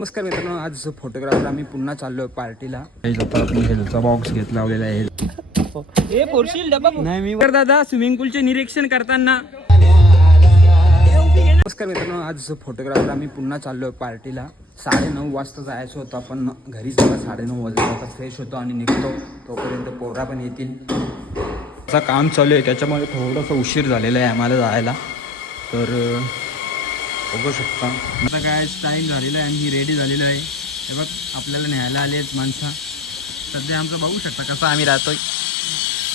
नमस्कार मित्रांनो, आज फोटोग्राफर आम्ही पुन्हा चाललोय पार्टीला. हेल्थचा बॉक्स घेत लावलेला आहे. नाही मी दादा स्विमिंग पूलचे निरीक्षण करताना. नमस्कार मित्रांनो, आज फोटोग्राफर आम्ही पुन्हा चाललोय पार्टीला. 9:30 वाजता जायचं होतं, आपण घरी जरा 9:30 वाजता फ्रेश होतो आणि निघतो. तोपर्यंत पोरा पण येतील. काम चालू आहे त्याच्यामुळे थोडंसं उशीर झालेला आहे आम्हाला जायला. तर बघू शकता आता काय टाईम झालेला आहे आणि ही रेडी झालेलं आहे. हे बघ आपल्याला न्यायला आले आहेत माणसं. सध्या आमचं बघू शकता कसं आम्ही राहतोय.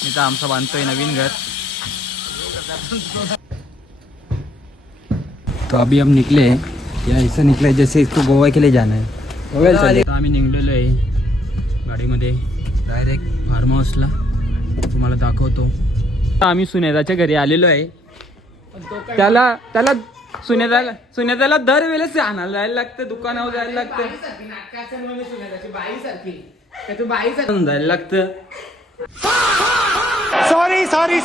इथं आमचं बांधतोय नवीन घर. तो अभी हम निकले या ऐसा निकला जैसे इसको गोवा के लिए जाना है. गोव्याला चालले. आम्ही निघलेलो आहे गाडीमध्ये डायरेक्ट फार्म हाऊसला. तुम्हाला दाखवतो. आम्ही सुनेदाच्या घरी आलेलो आहे. त्याला सुनेदाला दरवेळेस आणायला जायला लागतं, दुकानावर जायला लागतं, जायला लागतं.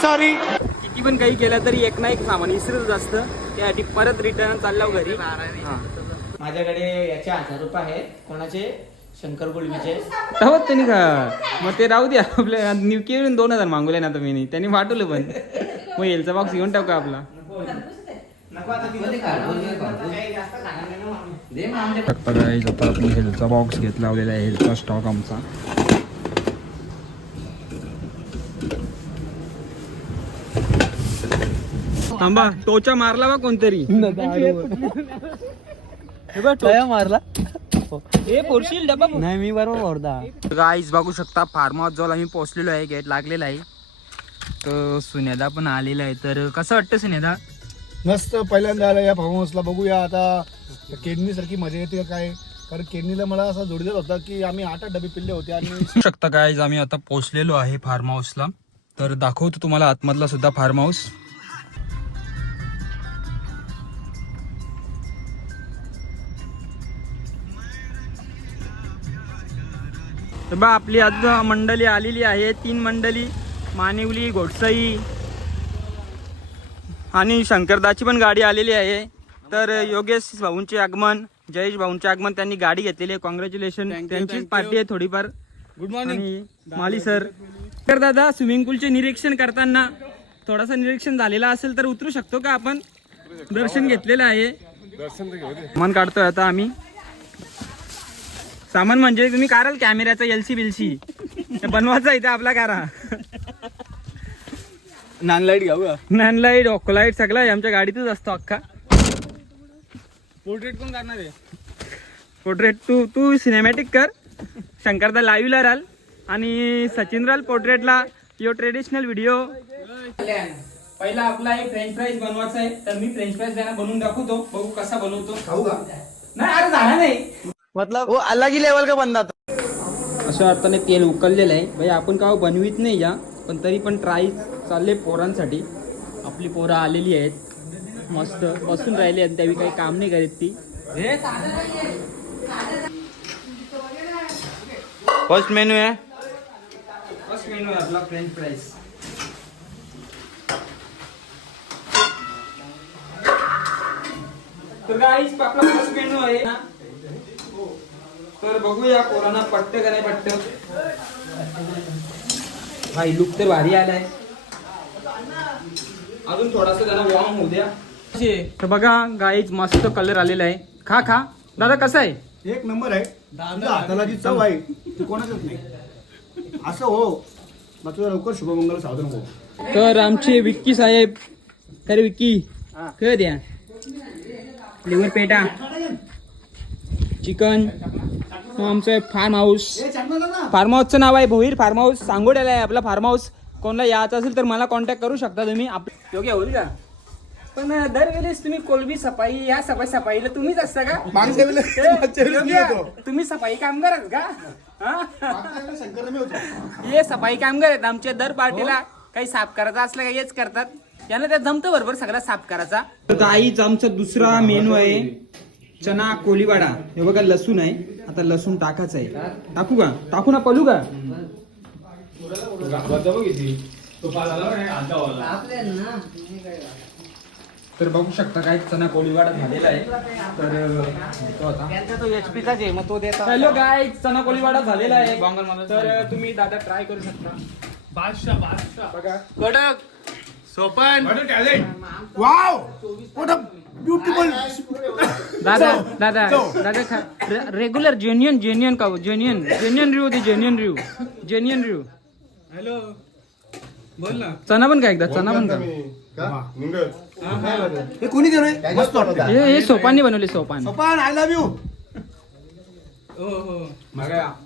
सॉरी किती पण काही केलं तरी एक ना एक सामान विसरत असतं. त्यासाठी परत रिटर्न चाललो घरी. माझ्याकडे याचे 1000 रुपये आहेत. कोणाचे? शंकर गुळवीचे. तवत त्यांनी का मग ते राहू द्या. आपल्या निवकेवरून 2000 मागवले ना तुम्ही. त्यांनी वाटवलं पण मग हेलचा बॉक्स घेऊन टाकू आपला. हेल्थचा बॉक्स घेत लावलेला आहे. हेल्थचा स्टॉक आमचा. थांबा, टोचा मारला बा कोणतरी. मारला नाही मी बरोबर. गाईज बघू शकता फार्म हाऊस जवळ आम्ही पोहोचलेलो आहे. गेट लागलेला आहे. तर सुनेदा पण आलेला आहे. तर कसं वाटतं सुनेदा? मस्त, पहिल्यांदा आलं या फार्म हाऊसला. बघूया आता केडनी सारखी मजा येते का काय. कारण केडनीला मला असा जोडीदार होता की आम्ही 8 डबे पिल्ले होते. आणि शकता गाईज आम्ही आता पोहोचलेलो आहे फार्म हाऊसला. तर दाखवतो तुम्हाला आतमधला सुद्धा फार्म हाऊस. तर बा आपली आज मंडळी आलेली आहे. 3 मंडळी, मानिवली, घोटसाई आणि शंकरदाची पण गाडी आलेली आहे. तर योगेश भाऊंचे आगमन, जयेश भाऊंचे आगमन, त्यांनी गाडी घेतलेली आहे. कॉंग्रॅच्युलेशन. त्यांचीच पार्टी आहे थोडीफार. Good morning. आणि माली सर. तर दादा स्विमिंग पूलचे निरीक्षण करताना थोडासा निरीक्षण झालेला असेल तर उतरू शकतो का आपण? दर्शन घेतलेलं आहे. सामान काढतोय आता आम्ही. सामान म्हणजे तुम्ही काढाल कॅमेऱ्याचा एलसी बिलसी बनवायचा इथे आपला कारा. नॉन लाईट घेऊया. नॉन लाईट, ऑकोलाईट सगळं आमच्या गाडीतच असतो अख्खा. पोर्ट्रेट कोण करणार आहे? पोर्ट्रेट तू सिनेमॅटिक कर. शंकरदा लाईव्हला राहाल आणि सचिन राहाल पोर्ट्रेटला. यो ट्रेडिशनल व्हिडिओ. पहिला आपला एक फ्रेंच फ्राईज बनवायचा आहे. तर मी फ्रेंच फ्राईज त्यांना बनवून दाखवतो. बघू कसा बनवतो. खाऊ का? नाही अरे झाला नाही. मतलब वो अलग ही लेवल का बंदा था. अशा अर्थाने तेल उकळलेलं आहे. भाई आपण का बनवीत नाही या, पण तरी पण ट्राय चालले पोरांसाठी. आपली पोरं आलेली आहेत, मस्त बसून राहिली आहेत. त्यावेळी काही काम नाही करत ती. फर्स्ट मेन्यू है. फर्स्ट मेनू आहे आपला फ्रेंच फ्राईज. तर गाईस आपला फर्स्ट मेनू आहे ना. तर बघूया पोरांना पट्ट का नाही पट्ट. भाई लुक तर भारी आलाय. अजून थोडासा जरा वॉर्म होऊ द्या. तर बघा गाईज मस्त कलर आलेला आहे. खा दादा कसा आहे? एक नंबर आहे. तुझ्या हाताला जी चव आहे ती कोणाचंच नाही. असं हो मग तुझा लवकर शुभमंगल साधन हो. तर आमचे विक्की साहेब. खरे विक्की काय द्या? लिव्हर पेटा, चिकन. आमचं फार्म हाऊस. फार्म हाऊसचं नाव आहे भोईर फार्म हाऊस. सांगोड्याला आहे आपला फार्म हाऊस. कोणाला यायचं असेल तर मला कॉन्टॅक्ट करू शकता तुम्ही. योग्य होईल का? पण दरवेळेस तुम्ही कोलबी सफाई या सफाईला तुम्हीच असता का? तुम्ही सफाई कामगार का? हे सफाई कामगार आहेत आमच्या. दर पार्टीला काही साफ करायचं असलं का हेच करतात. यांना त्या जमतं बरोबर सगळा साफ करायचा. तर आईच आमचा दुसरा मेनू आहे चना कोलीवाडा. हे बघा लसूण आहे. आता लसूण टाकायचं आहे. टाकू का? टाकू ना पलू का? तर बघू शकता काय चना कोळीवाडा झालेला आहे. तर तो आता त्यांचा तो HP चाच आहे, मग तो देता. हॅलो गाय, चना कोळीवाडा झालेला आहे. तर तुम्ही दादा ट्राय करू शकता. बघा कडक सोपन. Wow what a beautiful. दादा दादा दादा रेग्युलर जेन्युन का जेन्युन रिव्ह्यू दे. Genuine review. हॅलो बोल ना. चना पण का एकदा चना पण का. हे कोणी केलंय? मस्त वाटतं. हे सोपानी बनवले Sopan. Sopan I love you. हो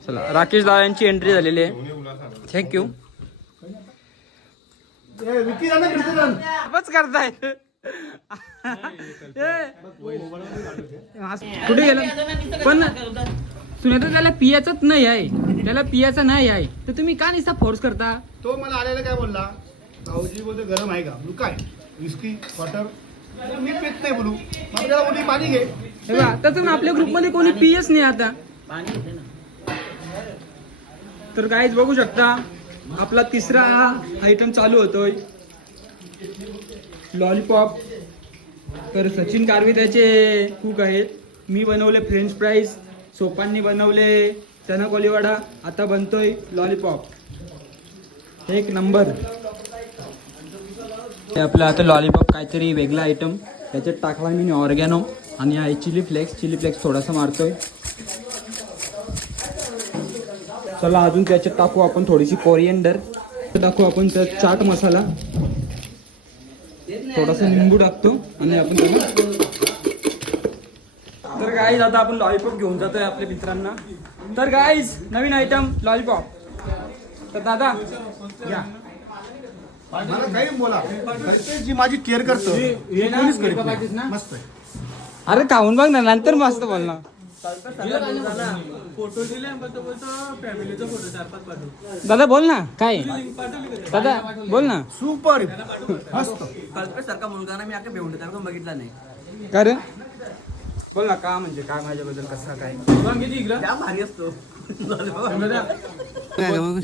चला राकेश दादा यांची एंट्री झालेली आहे. थँक्यू. विकी जाणार कृष्णन. बस करताय. कुठे गेलं पण सुनेत्र त्याला पियाचंच नाही आहे. त्याला पियाचं नाही आहे तर तुम्ही का नुसता फोर्स करता. तो मला आलेला काय बोलला, भाऊजी बोलते गरम आहे का. बोलू काय विस्की वॉटर. मी पेत नाही बोलू. मग त्याला बोलली पाणी घे. हे बघा, तसं आपल्या ग्रुपमध्ये कोणी पियच नाही आता. तर काहीच बघू शकता आपला तिसरा आयटम चालू होतोय लॉलीपॉप. तर सचिन कारवी त्याचे कुक आहेत. मी बनवले फ्रेंच फ्राईज, सोपांनी बनवले चना कोळीवाडा, आता बनतोय लॉलीपॉप. एक नंबर. हे आपलं आता लॉलीपॉप काहीतरी वेगळा आयटम त्याच्यात टाकला मी ऑर्गॅनो आणि आहे चिली फ्लेक्स थोडासा मारतोय. चला अजून त्याच्यात टाकू आपण थोडीशी कोरिएंडर टाकू आपण त्यात चाट मसाला, थोडासा लिंबू टाकतो आणि आपण तर गाईज आता आपण लॉलीपॉप घेऊन जातोय आपल्या मित्रांना. तर गाईज नवीन आयटम लॉलीपॉप. तर दादा या. मला काही बोला. जी माझी केअर करतो कोणीच करीत नाही. मस्त आहे. अरे खाऊन बघ ना नंतर मस्त बोल ना. फोटो दिले फॅमिलीचा फोटो 4-5 पाठव. दादा बोल ना काय. दादा बोल ना. सुपर मस्त. सारखा मुलगा ना मी आता भेवून त्याला पण बघितला नाही. काय रे बोल ना का म्हणजे काय माझ्याबद्दल कसं काय. त्या भारी असतो.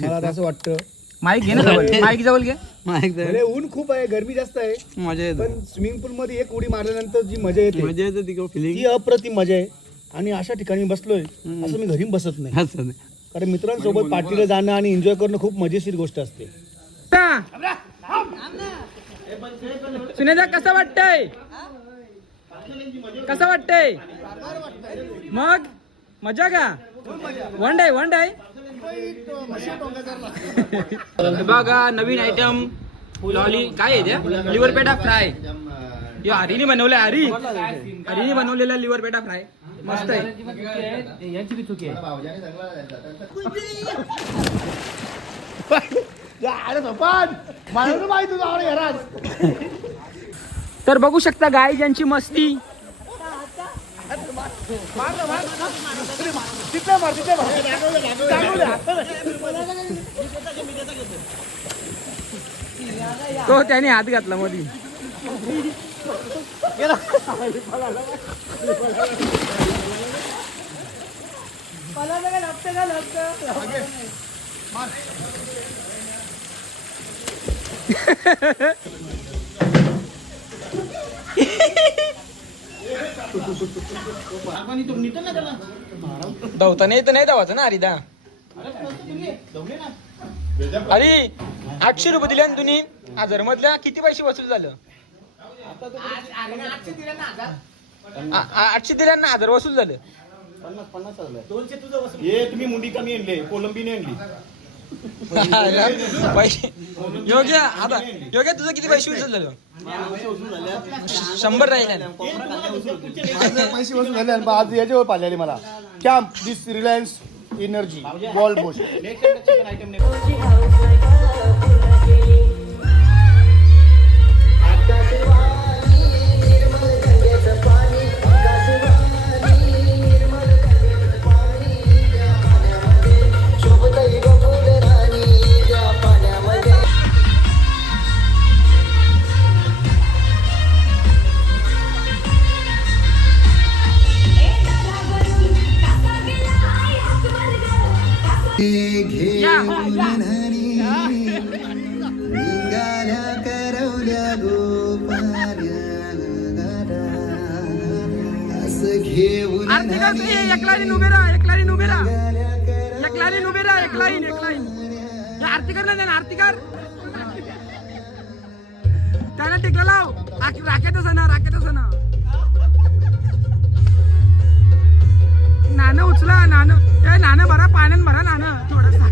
मला असं वाटतं माईक घे ना माईक जवळ घे. भले ऊन खूप आहे, गरमी जास्त आहे, मजा येते. पण स्विमिंग पूल मध्ये एक उडी मारल्यानंतर जी मजा येते मजा येते ती फिलिंग. ती अप्रतिम मजा आहे. आणि अशा ठिकाणी बसलोय असं मी घरी बसत नाही. कारण मित्रांसोबत पार्टीला जाणं आणि एन्जॉय करणं खूप मजेशीर गोष्ट असते. सुनेदा कसं वाटतंय. कसं वाटतंय मग मजा का. वन डे बघा नवीन आयटम लॉली काय आहे त्या लिव्हर पेटा फ्राय. यो हरीने बनवलाय. हरीने बनवलेला लिव्हर पेटा फ्राय मस्त आहे. यांची बी चुकी आहे. अरे सोपान मला माहिती तुझा आवड घरात. तर बघू शकता गाय ज्यांची मस्ती. तिथे मार. तो त्याने हात घातला मधी. धावता नाही तर नाही धावायचं ना हरिदा. अरे 800 रुपये दिले ना तुम्ही. 1000 मधल्या किती पैसे वसूल झालं. 800 दिल्यांना 1000 वसूल झालं. 50 हे तुम्ही मुंडी कमी आणले, कोलंबीने आणली. पैसे योग्य तुझं किती पैसे वसूल झालं. 100 राहिले. पैसे वसूल झाले आणि आज याच्यावर पाहिजे मला कॅम्प दिस रिलायन्स एनर्जी वॉल बोश. आरती कर एक लाईन उभे राहा एक लाईन उभे राहा एक लाईन उभे राहा एक लाईन आरती कर ना त्यानं आरती कर त्याला टिकला लाव राखेतच ना नाणं उचला नाणं भरा पाण्यात भरा नाणं थोडंसं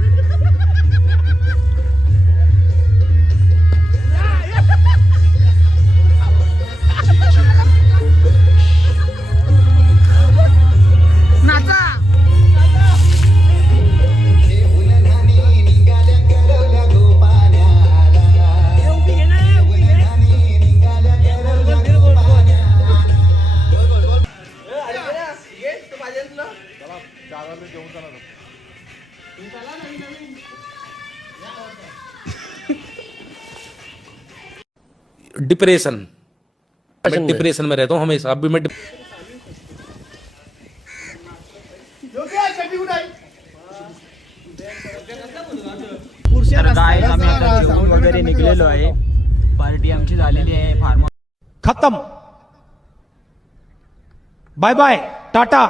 नाचा डिप्रेशन मैं डिप्रेशन में रहता हूँ हमेशा। अभी मैं तर गाय आम्ही आता जेवण वगैरे निघलेलो आहे पार्टी आमची झालेली आहे फार्म खत्म बाय बाय टाटा